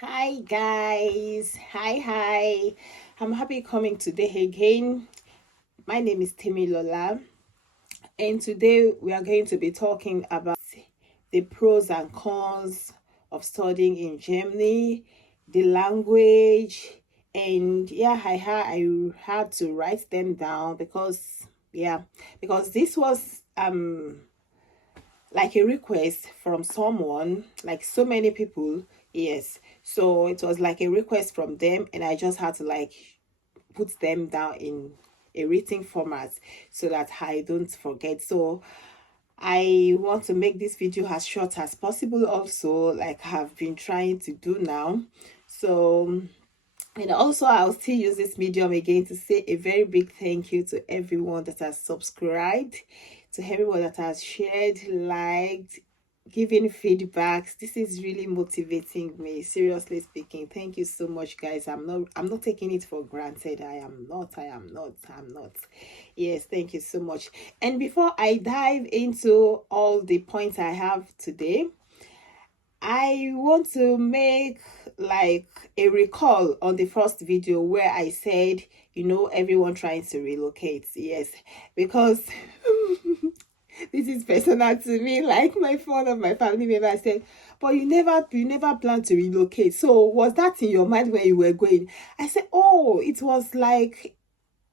Hi guys, hi. I'm happy coming today again. My name is Timi Lola, and today we are going to be talking about the pros and cons of studying in Germany, the language, and I had to write them down because this was like a request from someone, like so many people. Yes, so it was like a request from them, and I just had to like put them down in a written format so that I don't forget. So I want to make this video as short as possible, also, like I've been trying to do now. So, and also, I'll still use this medium again to say a very big thank you to everyone that has subscribed, to everyone that has shared, liked, giving feedbacks. This is really motivating me, seriously speaking. Thank you so much, guys. I'm not taking it for granted. I am not. Yes, thank you so much. And before I dive into all the points I have today, I want to make like a recall on the first video where I said, everyone trying to relocate. Yes, because this is personal to me. Like my one of my family members said, but you never plan to relocate. So was that in your mind when you were going? I said, oh, it was like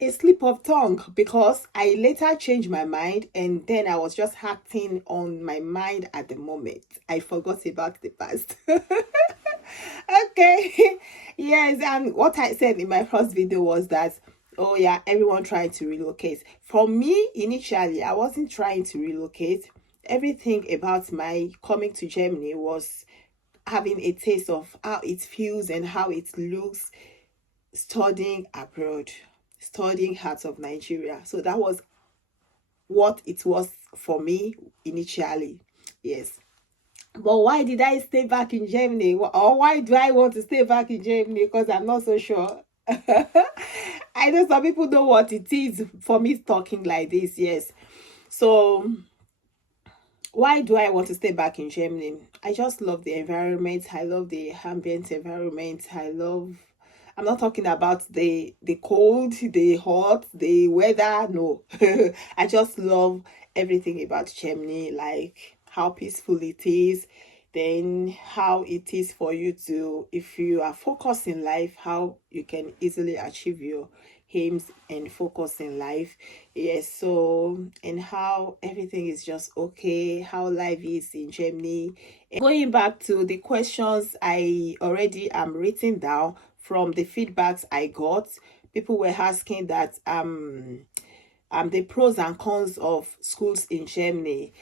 a slip of tongue because I later changed my mind and then I was just acting on my mind at the moment. I forgot about the past. Okay. Yes, and what I said in my first video was that, oh yeah, everyone trying to relocate. For me, initially, I wasn't trying to relocate. Everything about my coming to Germany was having a taste of how it feels and how it looks studying abroad, studying Heart of Nigeria. So that was what it was for me initially. Yes. But why did I stay back in Germany? Or why do I want to stay back in Germany? Because I'm not so sure. I know some people know what it is for me talking like this. Yes. So why do I want to stay back in Germany? I just love the environment. I love the ambient environment. I'm not talking about the cold, the hot, the weather. No. I just love everything about Germany, like how peaceful it is, then how it is for you to, if you are focused in life, how you can easily achieve your aims and focus in life. Yes, so and how everything is just okay, how life is in Germany. And going back to the questions I already am written down from the feedbacks I got, people were asking that the pros and cons of schools in Germany.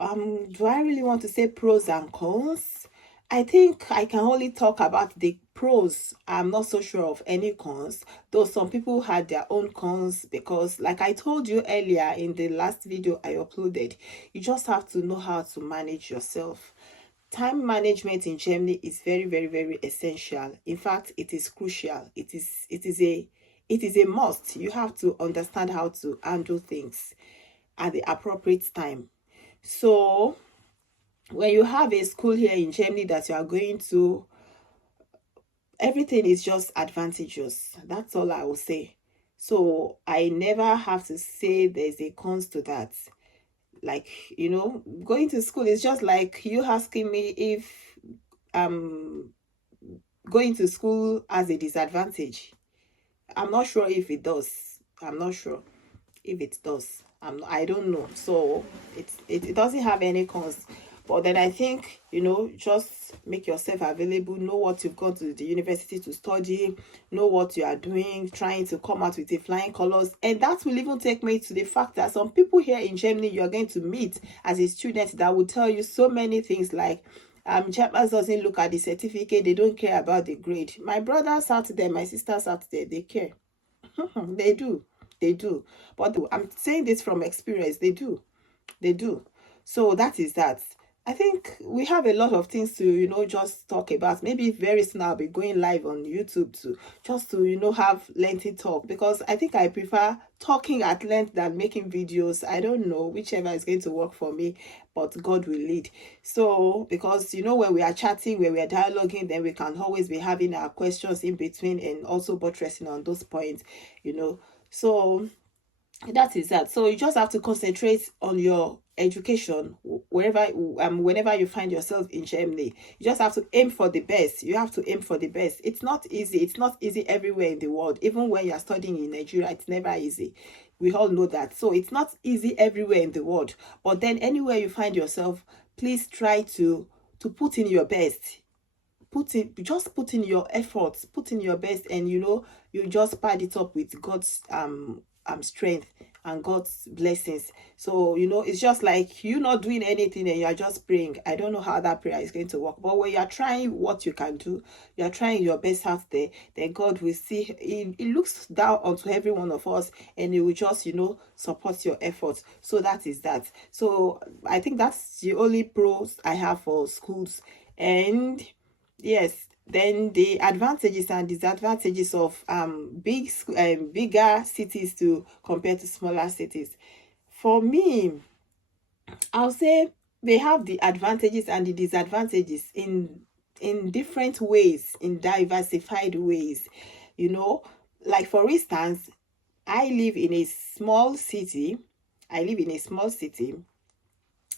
Do I really want to say pros and cons? I think I can only talk about the pros. I'm not so sure of any cons, though some people had their own cons because, like I told you earlier in the last video I uploaded, you just have to know how to manage yourself. Time management in Germany is very, very, very essential. In fact, it is crucial. It is a must. You have to understand how to handle things at the appropriate time. So when you have a school here in Germany that you are going to, everything is just advantageous. That's all I will say. So I never have to say there's a cons to that. Like, going to school is just like you asking me if um going to school has a disadvantage. I'm not sure if it does. I'm not sure if it does. I don't know. So it doesn't have any cons. But then I think, just make yourself available, know what you've gone to the university to study, know what you are doing, trying to come out with the flying colors. And that will even take me to the fact that some people here in Germany you are going to meet as a student that will tell you so many things like Germans doesn't look at the certificate, they don't care about the grade. My brothers out there, my sisters out there, they care. They do. They do. But I'm saying this from experience. They do. They do. So that is that. I think we have a lot of things to, just talk about. Maybe very soon I'll be going live on YouTube to just to, have lengthy talk, because I think I prefer talking at length than making videos. I don't know, whichever is going to work for me, but God will lead. So, because, when we are chatting, when we are dialoguing, then we can always be having our questions in between and also buttressing on those points, you know. So, that is that. So you just have to concentrate on your education wherever whenever you find yourself in Germany. You just have to aim for the best. You have to aim for the best. It's not easy. It's not easy everywhere in the world. Even when you're studying in Nigeria, it's never easy. We all know that. So it's not easy everywhere in the world, but then anywhere you find yourself, please try to put in your best. Put in your efforts, put in your best, and you just pad it up with God's strength and God's blessings. So it's just like you not doing anything and you are just praying. I don't know how that prayer is going to work, but when you are trying what you can do, you are trying your best out there, then God will see. He looks down onto every one of us, and He will just support your efforts. So that is that. So I think that's the only pros I have for schools. And yes, then the advantages and disadvantages of bigger cities to compare to smaller cities. For me, I'll say they have the advantages and the disadvantages in different ways, in diversified ways. You know, like for instance, I live in a small city. I live in a small city,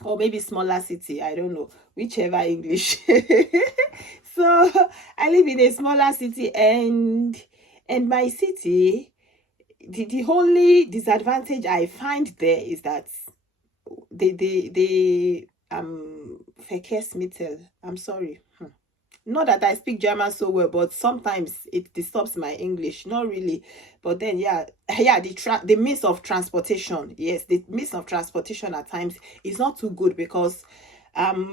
or maybe smaller city, I don't know, whichever English. So I live in a smaller city, and my city, the only disadvantage I find there is that the Verkehrsmittel, I'm sorry, not that I speak German so well, but sometimes it disturbs my English. Not really, but then yeah, yeah, the means of transportation. Yes, the means of transportation at times is not too good, because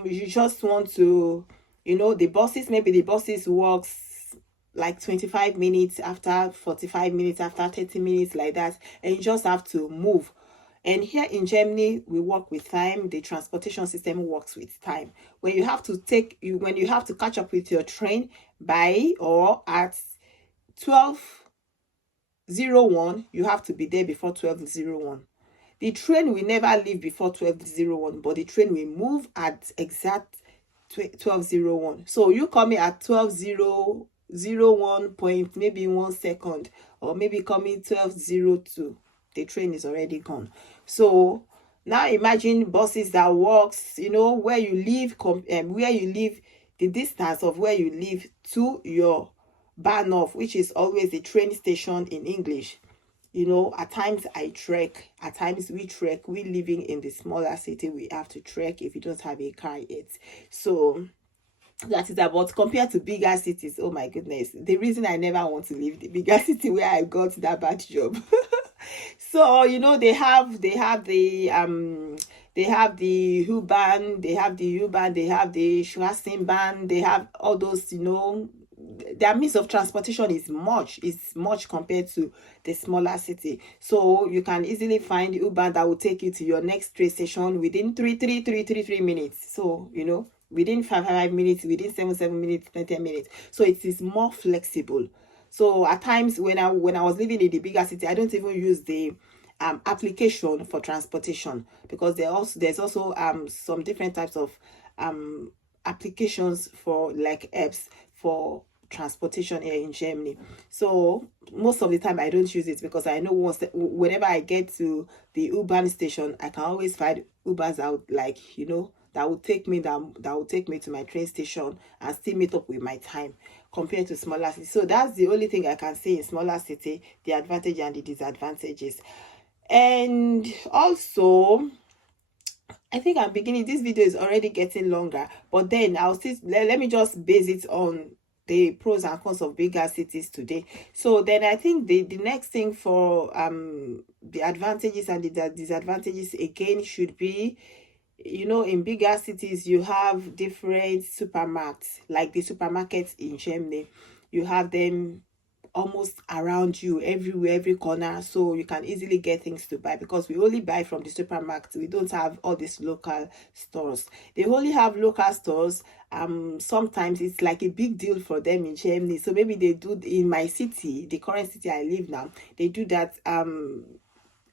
you just want to, the buses. Maybe the buses works like 25 minutes after, 45 minutes after, 30 minutes, like that, and you just have to move. And here in Germany, we work with time. The transportation system works with time. When you have to when you have to catch up with your train by or at 12:01, you have to be there before 12:01. The train will never leave before 12:01, but the train will move at exact 12:01. So you coming at 12:01 point, maybe 1 second, or maybe coming 12:02, the train is already gone. So now imagine buses that works, where you live, the distance of where you live to your Bahnhof, which is always the train station in English. At times I trek, at times we trek. We living in the smaller city, we have to trek if you don't have a car yet. So that is about, compared to bigger cities, oh my goodness, the reason I never want to leave the bigger city where I got that bad job. So they have the U-Bahn, they have the U-Bahn, they have the Straßenbahn, they have all those, their means of transportation is much compared to the smaller city. So you can easily find U-Bahn that will take you to your next train station within 3 minutes. So within 5 minutes, within 7 minutes, 10 minutes. So it is more flexible. So at times when I was living in the bigger city, I don't even use the application for transportation, because there's also some different types of applications for, like, apps for transportation here in Germany. So most of the time I don't use it, because I know whenever I get to the U-Bahn station, I can always find Ubers out, like, that will take me to my train station and still meet up with my time, compared to smaller cities. So that's the only thing I can say in smaller city, the advantage and the disadvantages. And also, I think I'm beginning, this video is already getting longer, but then I'll still let me just base it on the pros and cons of bigger cities today. So then I think the next thing for the advantages and the disadvantages again should be, in bigger cities you have different supermarkets, like the supermarkets in Germany. You have them almost around you, everywhere, every corner, so you can easily get things to buy, because we only buy from the supermarket. We don't have all these local stores. They only have local stores. Sometimes it's like a big deal for them in Germany, so maybe they do in my city, the current city I live now, they do that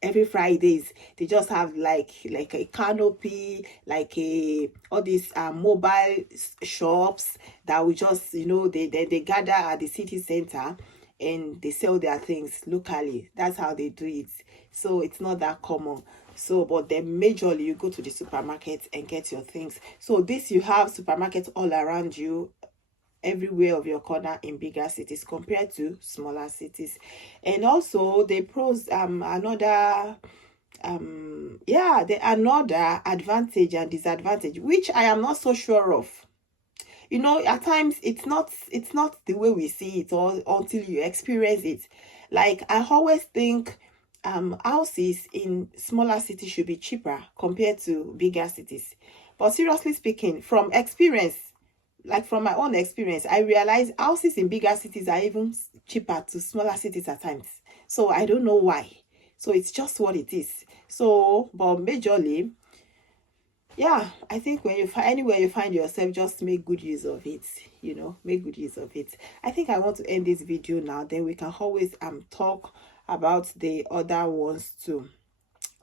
every Fridays. They just have like a canopy, like a all these mobile shops that will just, you know, they gather at the city center and they sell their things locally. That's how they do it. So it's not that common. So but then majorly you go to the supermarket and get your things. So this, you have supermarkets all around you, everywhere of your corner in bigger cities compared to smaller cities. And also the pros, another another advantage and disadvantage, which I am not so sure of. You know, at times it's not the way we see it, or until you experience it. Like I always think houses in smaller cities should be cheaper compared to bigger cities. But seriously speaking, from experience, like from my own experience, I realize houses in bigger cities are even cheaper to smaller cities at times. So I don't know why. So it's just what it is. So, but majorly, yeah, I think when you find anywhere you find yourself, just make good use of it. You know, make good use of it. I think I want to end this video now. Then we can always talk about the other ones too.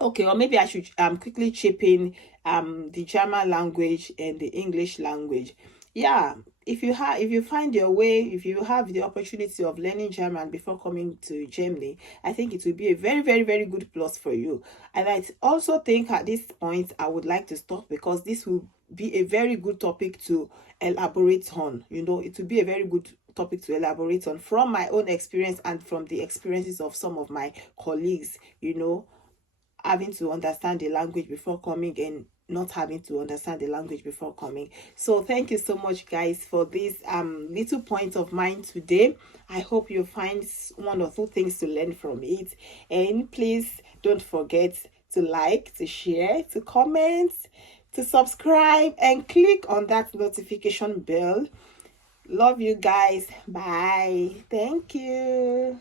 Okay, or maybe I should quickly chip in the German language and the English language. Yeah, if you find your way, if you have the opportunity of learning German before coming to Germany, I think it will be a very, very, very good plus for you. And I also think at this point I would like to stop, because this will be a very good topic to elaborate on. You know, it will be a very good topic to elaborate on from my own experience and from the experiences of some of my colleagues, you know, having to understand the language before coming and not having to understand the language before coming. So thank you so much, guys, for this little point of mine today. I hope you find one or two things to learn from it. And please don't forget to like, to share, to comment, to subscribe, and click on that notification bell. Love you guys. Bye. Thank you.